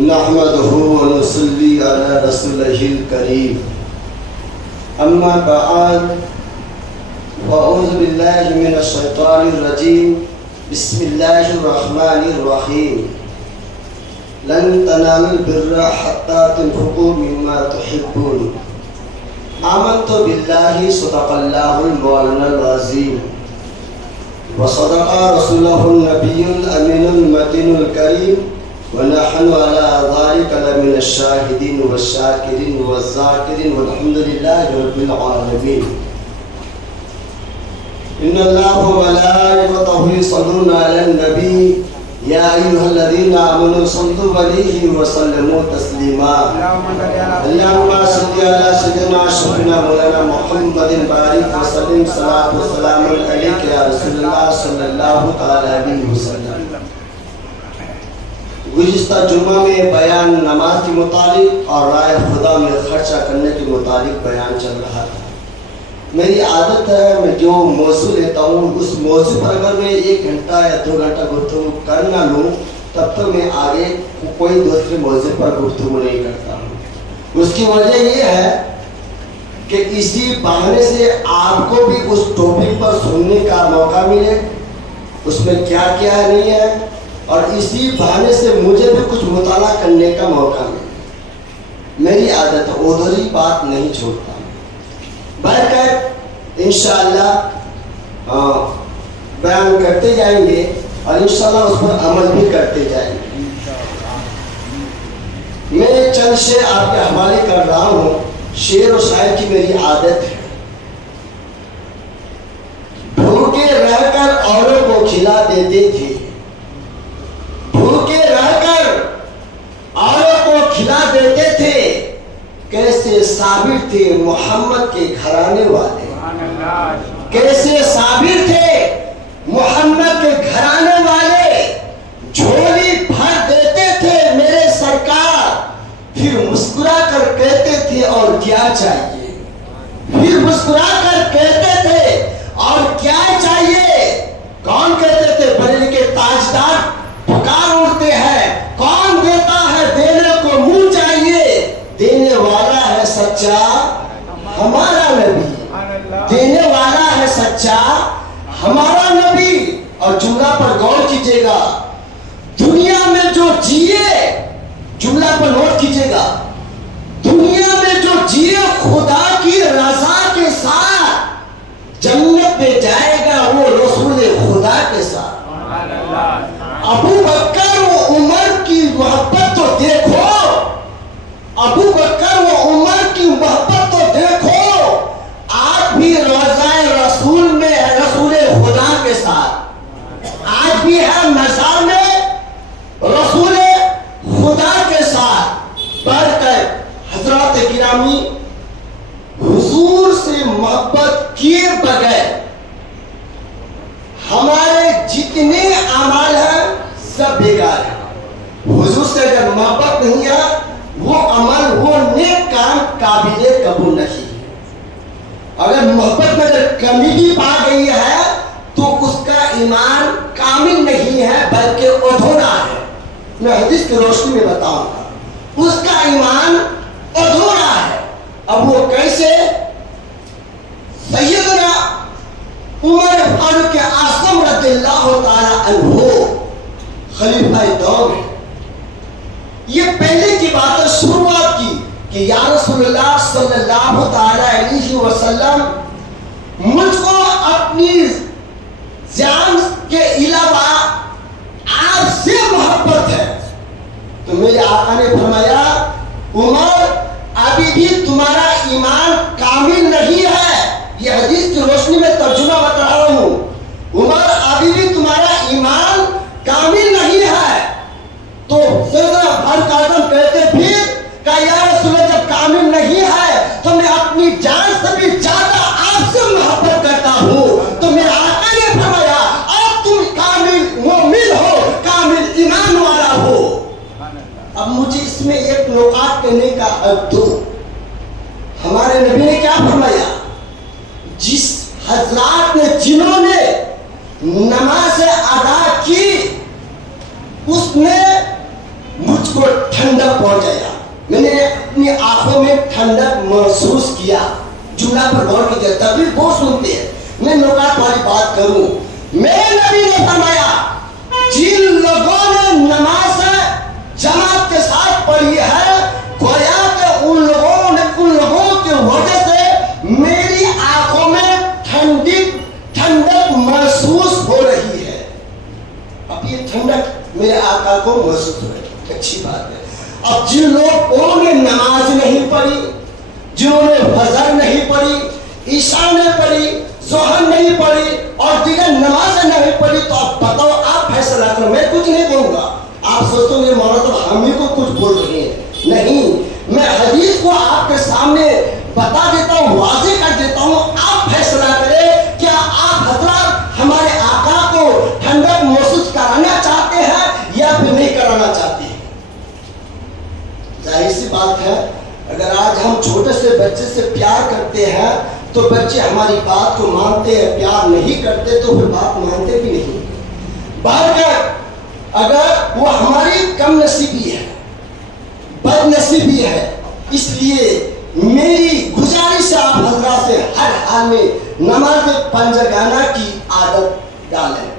نحمده ونصلي على رسوله الكريم أما بعد فأعوذ بالله من الشيطان الرجيم بسم الله الرحمن الرحيم لن تنالوا البر حتى تنفقوا مما تحبون آمنت بالله صدق الله المولانا العظيم وصدق رسوله النبي الأمين المتين الكريم ونحن على ذلك لمن الشاهدين والشاكرين والذاكرين والحمد لله رب العالمين إن الله وملائكته يصلون على النبي يا أيها الذين آمنوا صلوا عليه وسلموا تسليما اللهم صل على سيدنا شفيعنا مولانا محمد بارك وسلم صلاة وسلام عليك يا رسول الله صلی اللہ علیہ وسلم. گزشتہ جمعہ میں بیان نماز کے متعلق اور رائے خدا میں خرچہ کرنے کے متعلق بیان چل رہا تھا. میری عادت ہے میں جو موضوع لیتا ہوں اس موضوع پر اگر میں 1 گھنٹہ یا 2 گھنٹہ گفتگو کر نہ لوں تب تک میں آگے کوئی دوسرے موضوع پر گفتگو نہیں کرتا ہوں. اس کی وجہ یہ ہے کہ اسی بہانے سے آپ کو بھی اس ٹاپک پر سننے کا موقع ملے اس میں کیا کیا نہیں ہے اور اسی بہانے سے مجھے بھی کچھ مطالعہ کرنے کا موقع ملے. میری عادت ہے ادھوری بات نہیں چھوڑتا. بہرکیف انشاءاللہ بیان کرتے جائیں گے اور انشاءاللہ اس پر عمل بھی کرتے جائیں گے. میں چند شعر آپ کے حوالے کر رہا ہوں. شعر و شاعر کی میری عادت ہے. بھوکے رہ کر اوروں کو کھلا دیتے تھے بھوکے رہ کر اوروں کو کھلا دیتے تھے کیسے صابر تھے محمد کے گھرانے والے کیسے صابر تھے محمد کے گھرانے والے جھولی بھر دیتے تھے میرے سرکار پھر مسکرا کر کہتے تھے اور کیا چاہیے پھر مسکرا کر کہتے تھے اور کیا چاہیے. کون کہتے تھے بریلی کے تاجدار پکار اٹھتے ہیں کون دیتا ہے دینے کو منہ چاہیے دینے والا ہے سچا ہمارا نبی دینے والا ہے سچا ہمارا نبی. اور جملہ پر غور کیجئے گا دنیا میں جو جیے جملہ پر نوٹ کیجئے گا دنیا میں جو جیے خدا کی رضا کے ساتھ جنت میں جائے گا وہ رسول خدا کے ساتھ. ابو بکر و عمر کی محبت تو دیکھو ابو بکر و عمر کی محبت تو دیکھو آج بھی روضہ رسول میں ہے رسول خدا کے ساتھ آج بھی ہے مزار میں رسول خدا کے ساتھ. بڑھ کر حضرات گرامی حضور سے محبت کیے بغیر ہمارے جتنے اعمال ہیں سب بیکار ہیں. حضور سے اگر محبت نہیں ہے وہ عمل وہ نیک کام قابل قبول نہیں ہے. اگر محبت میں اگر کمی بھی پا گئی ہے تو اس کا ایمان کامل نہیں ہے بلکہ ادھورا ہے. میں حدیث کی روشنی میں بتاؤں گا اس کا ایمان ادھورا ہے. اب وہ کیسے؟ سیدنا عمر فاروق اعظم رضی اللہ تعالی عنہ خلیفہ دور ہے. یہ پہلے کی بات شروعات کی کہ یا رسول اللہ صلی اللہ تعالی علیہ وسلم مجھ کو اپنی جان کے علاوہ آپ سے محبت ہے. تو میرے آقا نے فرمایا عمر ابھی بھی تمہارا ایمان کامل نہیں ہے. یہ حدیث کی روشنی میں ترجمہ بتا رہا ہوں. عمر ابھی بھی تمہارا ایمان کامل نہیں ہے. تو سیدنا فاروق اعظم کہتے پھر کہ یا رسول اللہ جب کامل نہیں ہے تو میں اپنی جان سے بھی زیادہ آپ سے محبت کرتا ہوں. تو میرے آقا نے فرمایا اب تم کامل مومن ہو کامل ایمان والا ہو. اب مجھے اس میں ایک نکات کہنے کا حق دو. ہمارے نبی نے کیا فرمایا جس حضرات نے جنہوں نے نماز ادا کی اس نے مجھ کو ٹھنڈک پہنچایا. میں نے اپنی آنکھوں میں ٹھنڈک محسوس کیا. جملہ پر غور کیجیے, تقریر بہت سنتے ہیں, میں نکات والی بات کروں. میرے نبی نے فرمایا جن لوگوں نے نماز جماعت کے ساتھ پڑھی ہے, گویا کہ ان لوگوں کی وجہ سے میری آنکھوں میں ٹھنڈک محسوس ہو رہی ہے. اب یہ ٹھنڈک میرے آقا کو محسوس ہو رہی ہے, اچھی بات ہے. اب جن لوگوں نے نماز نہیں پڑھی, جنہوں نے فجر نہیں پڑھی, عشاء نہیں پڑھی, ظہر نہیں پڑھی اور دیگر نمازیں نہیں پڑھی, تو آپ بتاؤ, آپ فیصلہ کرو, میں کچھ نہیں کہوں گا. آپ سوچو گے مولانا تو ہم ہی کو کچھ بول رہے ہیں. نہیں, میں حدیث کو آپ کے سامنے بتا دیتا ہوں, واضح کر دیتا ہوں, آپ فیصلہ کریں کیا آپ حضرات ہمارے آقا کو ٹھنڈک محسوس کرانا چاہتے ہیں یا پھر نہیں کرانا چاہتے ہیں. ظاہر سی بات ہے, اگر آج ہم چھوٹے سے بچے سے پیار کرتے ہیں تو بچے ہماری بات کو مانتے ہیں, پیار نہیں کرتے تو پھر بات مانتے بھی نہیں. بہرکیف اگر وہ ہماری کم نصیبی ہے, بد نصیبی ہے, اس لیے میری گزارش ہے آپ حضرات سے ہر حال میں نماز پنجگانہ کی عادت ڈالیں.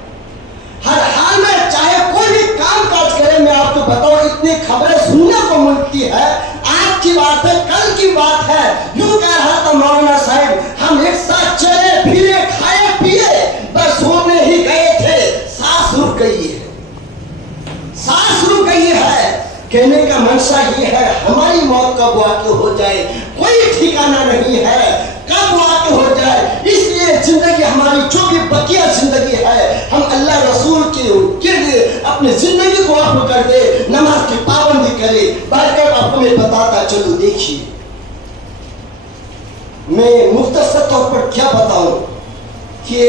ہر حال میں چاہے کوئی بھی کام کاج کرے, میں آپ کو بتاؤں اتنی خبریں سننے کو ملتی ہے, آج کی بات ہے, کل کی بات ہے, یوں کہہ رہا تھا مولانا صاحب, ہم ایک ساتھ چلے پھرے کھائے پیے, بس سونے ہی گئے تھے, سانس رک گئی ہے, سانس رک گئی ہے. کہنے کا منشا یہ ہے, ہماری موت کب واقع ہو جائے کوئی ٹھکانہ نہیں ہے, کب واقع ہو جائے. اس لیے زندگی ہماری جو بھی بقیہ زندگی ہے, ہم اللہ رسول کے گرد اپنی زندگی کو وقف کر دے, نماز کی پابندی کرے. بلکہ آپ میں بتاتا چلو, دیکھیے میں مختصر طور پر کیا بتاؤں کہ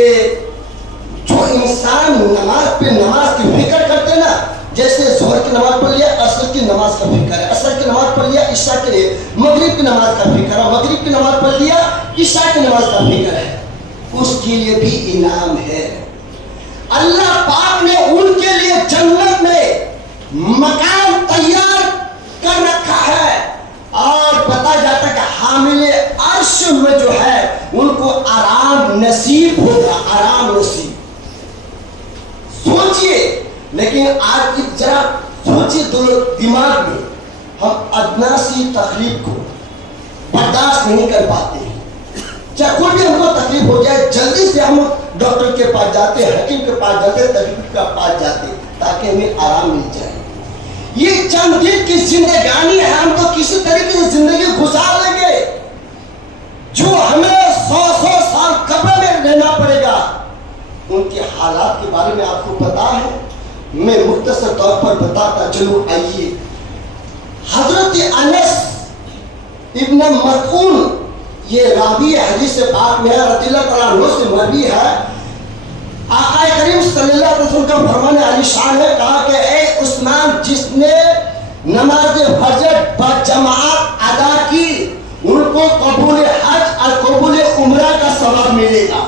جو انسان نماز پہ نماز کی فکر کرتے نا, جیسے ظہر کی نماز پڑھ لیا, عصر کی نماز کا فکر ہے, عصر کی نماز پڑھ لیا, عشاء کے لیے مغرب کی نماز کا فکر ہے, مغرب کی نماز پڑھ لیا, عشاء کی نماز کا فکر ہے, اس کے لیے بھی انعام ہے. اللہ پاک نے ان کے لیے جنت میں مکان تیار کر رکھا ہے, اور بتا جاتا ہے کہ حامل عرش میں جو ہے ان کو آرام نصیب ہوگا, آرام نصیب. سوچئے, لیکن آج کی ذرا سوچئے دماغ میں, ہم ادنا سی تکلیف کو برداشت نہیں کر پاتے ہیں. چاہے کوئی بھی ہم کو تکلیف ہو جائے, جلدی سے ہم ڈاکٹر کے پاس جاتے, حکیم کے پاس جاتے, طبیب کے پاس جاتے تاکہ ہمیں آرام مل جائے. یہ چند دن کی زندگانی ہے, ہم تو کسی طریقے سے زندگی گزار لیں گے, جو ہمیں 100 سال قبر میں رہنا پڑے گا. ان کے حالات کے بارے میں آپ کو پتا ہے, میں مختصر طور پر بتاتا چلو. آئیے, حضرت انس ابن مطعون, یہ راوی حدیث پاک میں ہے, رضی اللہ تعالیٰ عنہ سے مروی ہے. آقا کریم صلی اللہ علیہ وسلم کا فرمان علی شان ہے, کہا کہ اے عثمان, جس نے نماز فجر بجماعت ادا کی ان کو قبول حج اور قبول عمرہ کا ثواب ملے گا.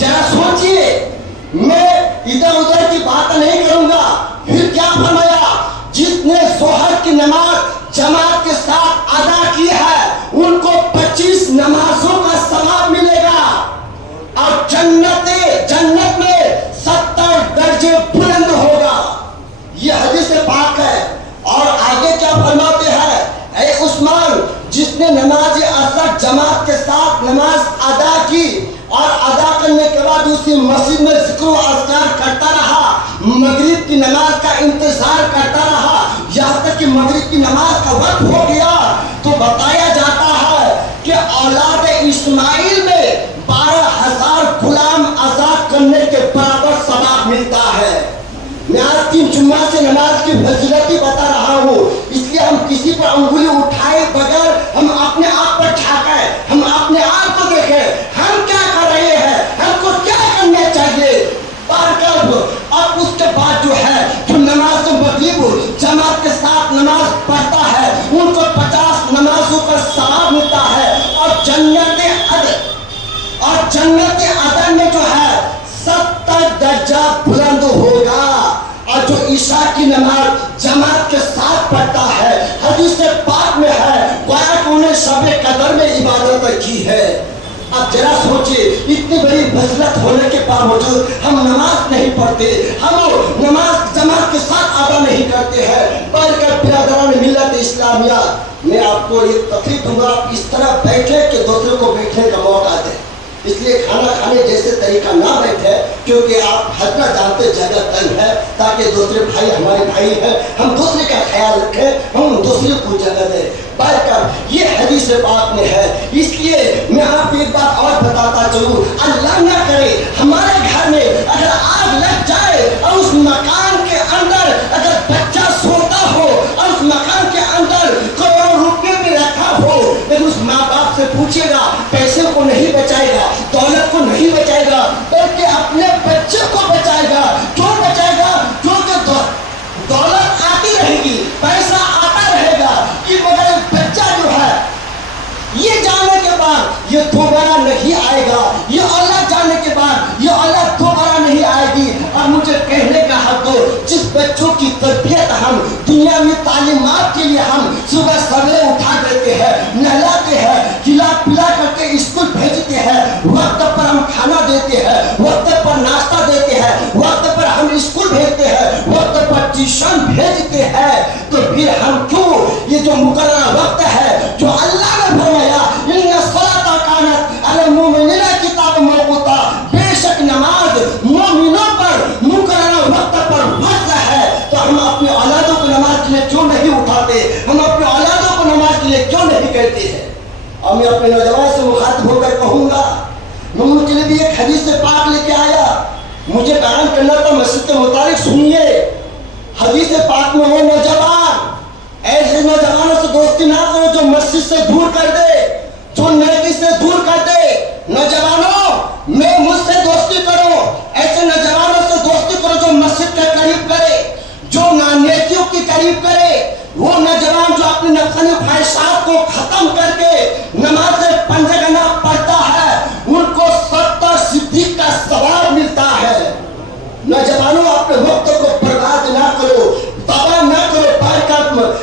ذرا سوچئے, میں ادھر ادھر کی بات نہیں کروں گا. پھر کیا فرمایا, جس نے ظہر کی نماز جماعت کے ساتھ ادا کی ہے ان کو 25 نمازوں کا ثواب ملے گا, اور جنت میں 70 درجے بلند ہوگا. یہ حدیث پاک ہے. اور آگے کیا فرماتے ہیں, اے عثمان, جس نے نماز عصر جماعت کے ساتھ نماز ادا کی اور ادا کرنے کے بعد اسی مسجد میں ذکر و اذکار کرتا رہا, مغرب کی نماز کا انتظار کرتا رہا یہاں تک کہ مغرب کی نماز کا وقت ہو گیا, تو بتایا جاتا ہے کہ اولاد اسماعیل میں 12,000 غلام آزاد کرنے کے برابر ثواب ملتا ہے. میں آج 3 جمعہ سے نماز کی فضیلت بتا رہا ہوں, اس لیے ہم کسی پر انگلی اٹھائے بغیر ہم اپنے آپ پر ٹھاکیں, ہم اپنے آپ کو دیکھیں, ہم کیا کر رہے ہیں, ہم کو کیا کرنا چاہیے. اور اس کے بعد جو ہے جو نماز مغرب جماعت کے ساتھ نماز پڑھتا ہے ان کو 50 نمازوں کا ثواب ملتا ہے, اور جنت عدن میں جو ہے 70 درجہ بلند ہوگا. اور جو عشاء کی نماز جماعت کے ساتھ پڑھتا ہے، حدیث پاک میں ہے گویا کہ انہیں شب قدر میں عبادت کی ہے۔ اب ذرا سوچئے، اتنی بڑی فضیلت ہونے کے باوجود ہم نماز نہیں پڑھتے، ہم نماز جماعت کے ساتھ ادا نہیں کرتے ہیں۔ بلکہ برادران ملت اسلامیہ، میں آپ کو ایک تکلیف دوں گا، آپ اس طرح بیٹھے کہ دوسرے کو بیٹھنے کا موقع دیں۔ اس لیے کھانا کھانے جیسے طریقہ نہ بیٹھے، کیونکہ آپ حضرت جانتے جگہ تنگ ہے، تاکہ دوسرے بھائی ہمارے بھائی ہیں، ہم دوسرے کا خیال رکھیں، ہم دوسرے کو جگہ دیں۔ بلکہ یہ حدیث پاک میں ہے، اس لیے میں آپ کو ایک بات اور بتاتا چلوں، اللہ نہ کرے ہمارے گھر میں اگر آگ لگ جائے اور اس مکان کے اندر اگر بچہ سوتا ہو اور اس مکان کے اندر کروڑوں روپے بھی رکھا ہو، لیکن اس ماں باپ سے پوچھے گا، پیسے کو نہیں بچائے گا، دولت کو نہیں بچائے گا، بلکہ اپنے بچے کو بچائے گا۔ کیوں بچائے گا؟ کیونکہ دولت آتی رہے گی، پیسہ آتا رہے گا، کہ مگر بچہ جو ہے یہ جانے کے بعد یہ دوبارہ نہیں آئے گا، یہ اولاد جانے کے بعد یہ اولاد دوبارہ نہیں آئے گی۔ اور مجھے کہنے کا حق دو، جس بچوں کی تربیت ہم دنیاوی تعلیمات کے لیے ہم صبح سویرے اٹھا دیتے ہیں، نہلاتے ہیں، کھلا پلا کر کے اسکول بھیجتے ہیں، وقت پر ہم کھانا دیتے ہیں، وقت پر ناشتہ دیتے ہیں، وقت پر ہم اسکول بھیجتے ہیں، وقت پر ٹیوشن بھیجتے ہیں، تو پھر ہم کیوں یہ جو مقررہ وقت ہے جو اللہ نے فرمایا ان الصلاۃ کانت علی المؤمنین کتاب موقوتا، بے شک نماز مومنوں پر مقررہ وقت پر فرض ہے، تو ہم اپنے اولادوں کو نماز کے لیے کیوں نہیں اٹھاتے، ہم اپنے اولادوں کو نماز کے لیے کیوں نہیں کہتے ہیں؟ اور میں اپنے نوجوان سے مخاطب ہو کر کہوں گا، میں ان کے لیے بھی ایک حدیث پاک لے کے آیا، مجھے بیان کرنا تھا مسجد کے متعلق، سنیے۔ حدیث پاک میں وہ نوجوان، ایسے نوجوانوں سے دوستی نہ کرو جو مسجد سے دور کر دے، جو نیکی سے دور کر دے۔ نوجوانوں میں مجھ سے دوستی کرو، ایسے نوجوانوں سے دوستی کرو جو مسجد کے قریب کرے، جو نیکیوں کے قریب کرے، وہ نوجوان جو اپنی نفسانی خواہشات کو ختم کر کے نماز پنجگنا پڑھتا ہے، ان کو 70 صدیق کا ثواب ملتا ہے۔ نوجوانوں اپنے وقت کو برباد نہ کرو، تباہ نہ کرو۔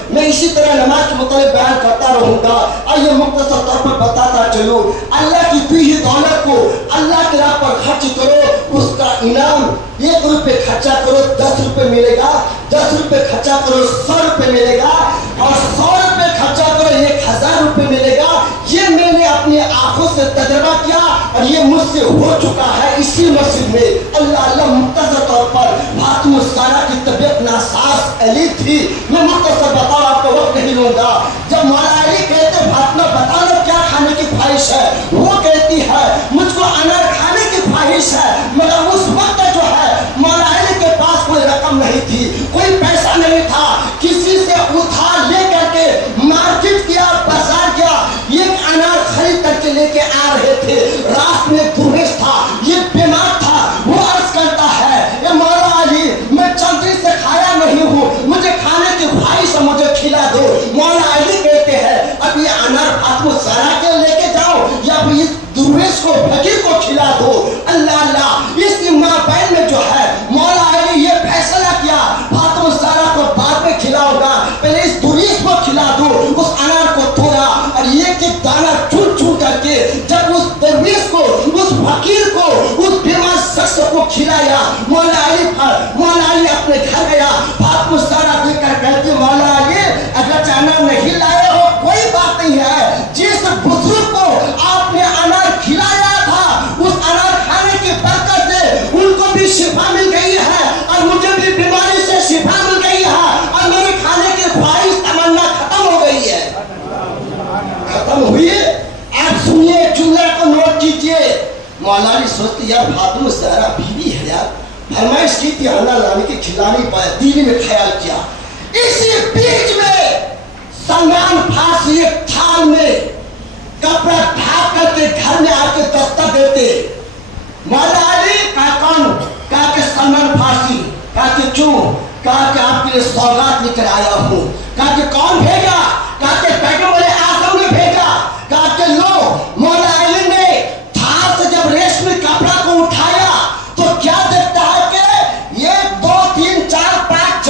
میں اسی طرح نماز کے متعلق بیان کرتا رہوں گا، اور یہ مختصر طور پر بتاتا چلوں، اللہ کی دی ہوئی دولت کو اللہ کی راہ پر خرچ کرو، اس کا انعام 1 روپے خرچہ کرو 10 روپے ملے گا، 10 روپے خرچہ کرو 100 روپے ملے گا، اور 100 روپے خرچہ کرو 1000 روپے ملے گا۔ یہ میں نے اپنی آنکھوں سے تجربہ کیا اور یہ مجھ سے ہو چکا ہے اسی مسجد میں۔ اللہ مختصر طور پر فاطمہ الزہرا کی طبیعت ناساز علی تھی، میں مختصر بتاؤ، آپ کو وقت نہیں لوں گا۔ جب مولا علی کہتے فاطمہ بتا لو کیا کھانے کی خواہش ہے، وہ کہتی ہے مجھ کو انار کھانے کی خواہش ہے، مگر اس وقت جو ہے مولا علی کے پاس کوئی رقم نہیں تھی، کوئی پیسہ نہیں تھا، کسی سے ادھار لے کر کے مارکیٹ کیا، بازار گیا، ایک انار خرید کر کے لے کے آ رہے تھے، رات میں دھویش تھا، یہ بیمار تھا، وہ عرض کرتا ہے اے مولا علی میں چند دن سے کھایا نہیں ہوں، مجھے کھانے کی خواہش ہے، مجھے کھلا دو۔ مولا علی کہتے ہیں اب یہ انار فاطمہ الزہرا کے لے کے جاؤ یا پھر اس درویش کو فقیر کو کھلا دو۔ اللہ اس مابین میں جو ہے مولا علی یہ فیصلہ کیا فاطمہ الزہرا کو بعد میں کھلاؤں گا، پہلے اس درویش کو کھلا دو۔ اس انار کو توڑا اور ایک ایک دانہ چن چن کر کے جب اس درویش کو، اس فقیر کو، اس بیمار شخص کو کھلایا، مولا علی اپنے گھر گیا، فاطمہ الزہرا دیکھ کر کہتی مولا علی اگر انار نہیں لائے ہو کوئی بات نہیں ہے، جس بزرگ کو آپ نے انار کھلایا تھا اس انار کھانے کی برکت سے ان کو بھی شفا مل گئی ہے اور مجھے بھی بیماری سے شفا مل گئی ہے اور میری کھانے کی خواہش تمنا ختم ہو گئی ہے۔ ختم ہوئی؟ آپ سنیے جملے کو نوٹ کیجئے۔ مولا علی سوچتی یار فاطمہ الزہرا بیوی ہے یار، فرمائش کی تھی انار لانے کی، کھلا نہیں پایا، دل میں خیال کیا۔ اسی بیچ میں سلمان فارسی ایک تھال میں کپڑا ڈھانپ کر کے گھر میں آ کے دستک دیتے، مولا علی کہا کون؟ کہا کہ سلمان فارسی۔ کہا کہ کیوں؟ کہا کہ آپ کے لیے سوغات لے کر آیا ہوں۔ کہا کہ کون بھیجا؟ کہا کہ پیغمبر اعظم نے بھیجا۔ کہا کہ لو، مولا علی نے تھال سے جب ریشمی کپڑا کو اٹھایا تو کیا دیکھتا ہے کہ 1 2 3 4 5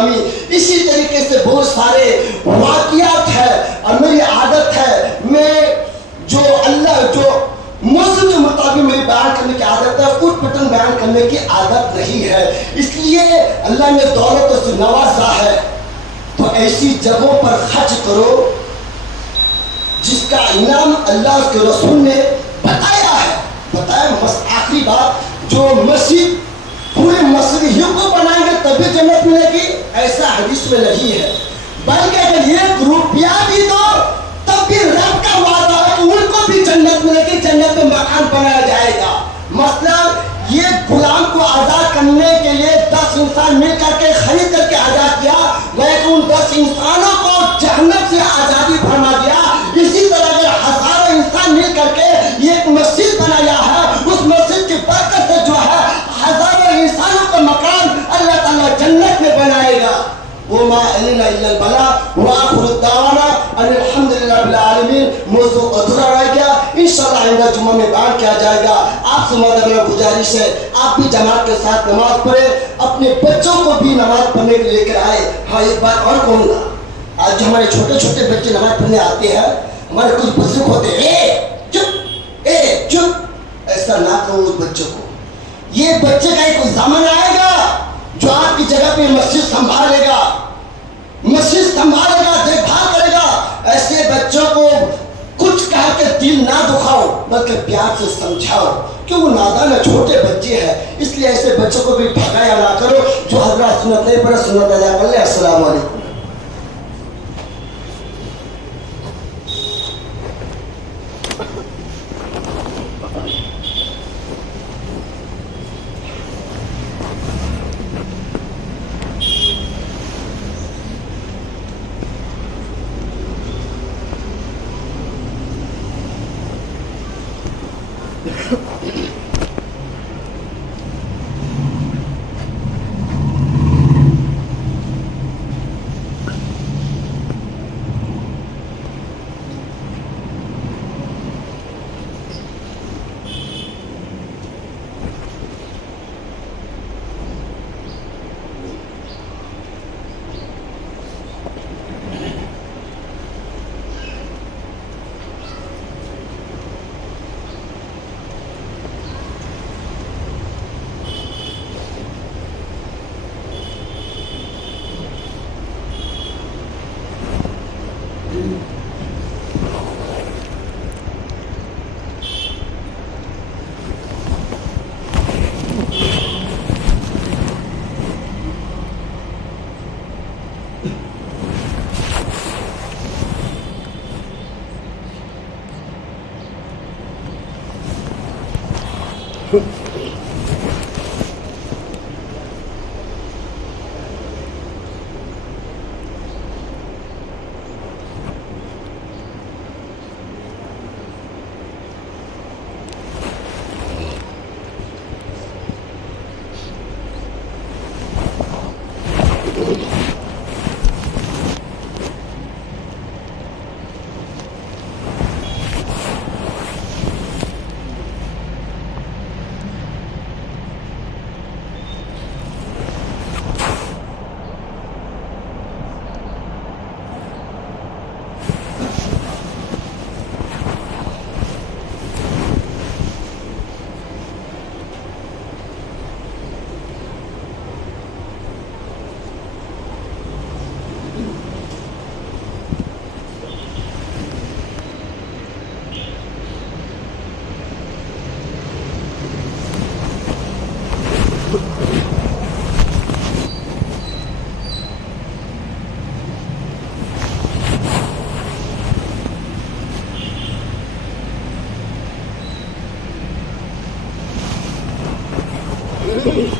گرامی. اسی طریقے سے بہت سارے واقعات ہے اور میری عادت ہے میں جو موضوع کے مطابق میری بیان کرنے کی عادت ہے, اٹھ پٹن بیان کرنے کی عادت نہیں ہے. اس لیے اللہ نے دولت سے نوازا ہے تو ایسی جگہوں پر خرچ کرو جس کا انعام اللہ کے رسول نے بتایا ہے. آخری بات, جو مسجد پورے مسجد ہی کو بنائیں گے تبھی جنت ملے گی, ایسا حدیث میں نہیں ہے. بلکہ اگر ایک روپیہ بھی دو تب بھی رب کا وعدہ ہے کہ ان کو بھی جنت ملے گی, جنت میں مکان بنایا جائے گا. مطلب یہ غلام کو آزاد کرنے کے لیے 10 انسان مل کر کے خرید کر کے آزاد کیا, لیکن ان 10 انسانوں کو جہنم سے آزادی فرما دیا. اسی طرح اگر ہزاروں انسان مل کر کے ایک مسجد بنایا ہے, اس مسجد کی برکت سے جو ہے ہزاروں انسانوں کا مکان اللہ تعالیٰ جنت میں بنائے گا. وما علينا الا البلاغ واخر الدعوانا ان الحمد لله رب العالمین. موضوع ادھورا رہ گیا, انشاءاللہ آئندہ جمعہ میں بیان کیا جائے گا. آپ سے میرا گزارش ہے آپ بھی جماعت کے ساتھ نماز پڑھے, اپنے بچوں کو بھی نماز پڑھنے کے لے کر آئے. ہاں ایک بات اور کہوں گا, آج جو ہمارے چھوٹے چھوٹے بچے نماز پڑھنے آتے ہیں, ہمارے کچھ بزرگ ہوتے ہیں چپ ایسا نہ کہو اس بچوں کو. یہ بچے کا ایک زمانہ آئے گا جو آپ کی جگہ پہ مسجد سنبھالے گا, دیکھ بھال کرے گا. ایسے بچوں کو کچھ کہہ کے دل نہ دکھاؤ بلکہ پیار سے سمجھاؤ, کیوں وہ نادان چھوٹے بچے ہیں. اس لیے ایسے بچوں کو بھی بھگایا نہ کرو. جو حضرات سنت نہیں پڑھے سنت ادا کر لیں. السلام علیکم. Thank you.